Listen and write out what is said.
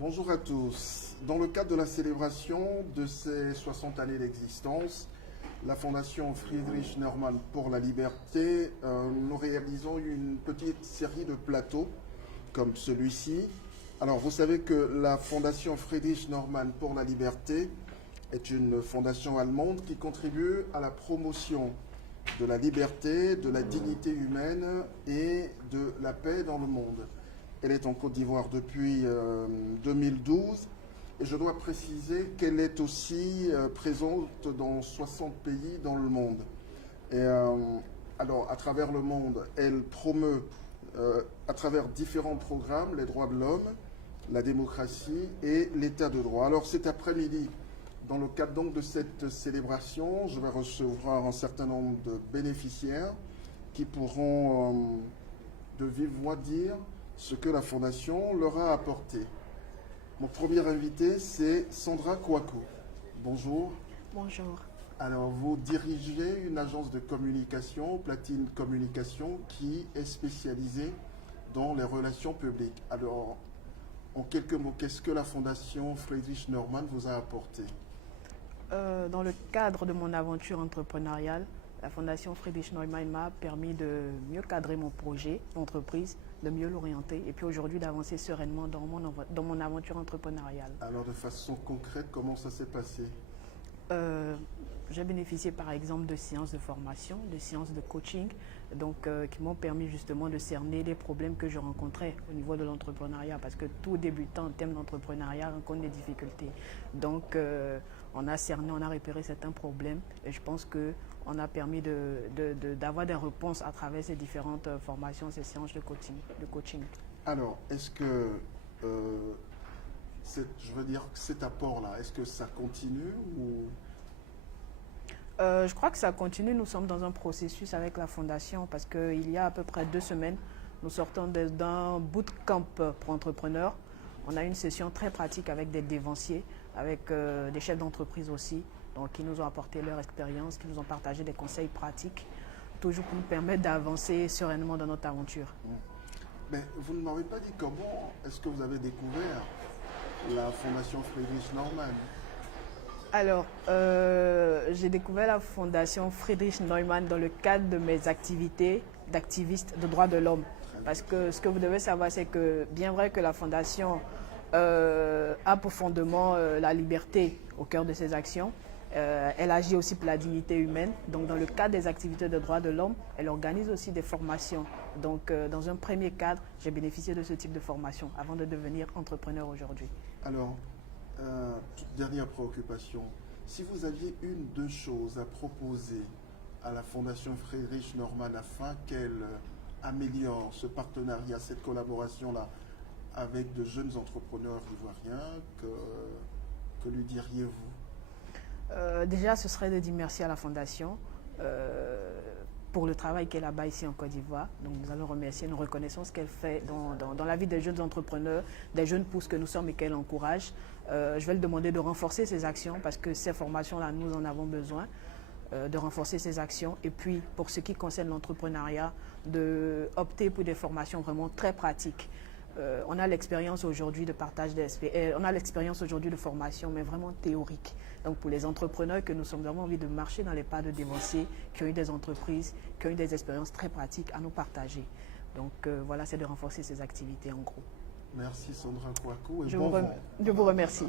Bonjour à tous. Dans le cadre de la célébration de ses 60 années d'existence, la Fondation Friedrich Naumann pour la liberté, nous réalisons une petite série de plateaux comme celui-ci. Alors, vous savez que la Fondation Friedrich Naumann pour la liberté est une fondation allemande qui contribue à la promotion de la liberté, de la dignité humaine et de la paix dans le monde. Elle est en Côte d'Ivoire depuis 2012 et je dois préciser qu'elle est aussi présente dans 60 pays dans le monde. Et alors, à travers le monde, elle promeut à travers différents programmes les droits de l'homme, la démocratie et l'état de droit. Alors, cet après-midi, dans le cadre donc de cette célébration, je vais recevoir un certain nombre de bénéficiaires qui pourront de vive voix dire ce que la Fondation leur a apporté. Mon premier invité, c'est Sandra Kouakou. Bonjour. Bonjour. Alors, vous dirigez une agence de communication, Platine Communication, qui est spécialisée dans les relations publiques. Alors, en quelques mots, qu'est-ce que la Fondation Friedrich Naumann vous a apporté? Dans le cadre de mon aventure entrepreneuriale, la Fondation Friedrich Naumann m'a permis de mieux cadrer mon projet d'entreprise, de mieux l'orienter et puis aujourd'hui d'avancer sereinement dans mon aventure entrepreneuriale. Alors, de façon concrète, comment ça s'est passé? J'ai bénéficié par exemple de séances de formation, de séances de coaching, donc qui m'ont permis justement de cerner les problèmes que je rencontrais au niveau de l'entrepreneuriat, parce que tout débutant en termes d'entrepreneuriat rencontre des difficultés. Donc on a cerné, on a repéré certains problèmes et je pense qu'on a permis d'avoir des réponses à travers ces différentes formations, ces séances de coaching. Alors, est-ce que, je veux dire, cet apport-là, est-ce que ça continue ou... Je crois que ça continue. Nous sommes dans un processus avec la Fondation parce qu'il y a à peu près 2 semaines, nous sortons d'un bootcamp pour entrepreneurs. On a une session très pratique avec des dévanciers, avec des chefs d'entreprise aussi, donc qui nous ont apporté leur expérience, qui nous ont partagé des conseils pratiques, toujours pour nous permettre d'avancer sereinement dans notre aventure. Mais vous ne m'avez pas dit comment est-ce que vous avez découvert la Fondation Friedrich Naumann? Alors, j'ai découvert la Fondation Friedrich Naumann dans le cadre de mes activités d'activiste de droits de l'homme. Parce que ce que vous devez savoir, c'est que bien vrai que la Fondation a pour fondement la liberté au cœur de ses actions, elle agit aussi pour la dignité humaine. Donc, dans le cadre des activités de droits de l'homme, elle organise aussi des formations. Donc, dans un premier cadre, j'ai bénéficié de ce type de formation avant de devenir entrepreneur aujourd'hui. Alors, toute dernière préoccupation. Si vous aviez deux choses à proposer à la Fondation Friedrich Naumann afin qu'elle améliore ce partenariat, cette collaboration-là avec de jeunes entrepreneurs ivoiriens, que lui diriez-vous? Déjà, ce serait de dire merci à la Fondation pour le travail qu'elle a là-bas ici en Côte d'Ivoire. Donc nous allons remercier, nous reconnaissons ce qu'elle fait dans la vie des jeunes entrepreneurs, des jeunes pousses que nous sommes et qu'elle encourage. Je vais lui demander de renforcer ses actions parce que ces formations-là, nous en avons besoin, de renforcer ses actions. Et puis, pour ce qui concerne l'entrepreneuriat, d'opter pour des formations vraiment très pratiques. On a l'expérience aujourd'hui de partage d'expériences, on a l'expérience aujourd'hui de formation, mais vraiment théorique. Donc pour les entrepreneurs que nous sommes, nous avons envie de marcher dans les pas de dévanciers qui ont eu des entreprises, qui ont eu des expériences très pratiques à nous partager. Donc voilà, c'est de renforcer ces activités en gros. Merci Sandra Kouakou et je vous remercie.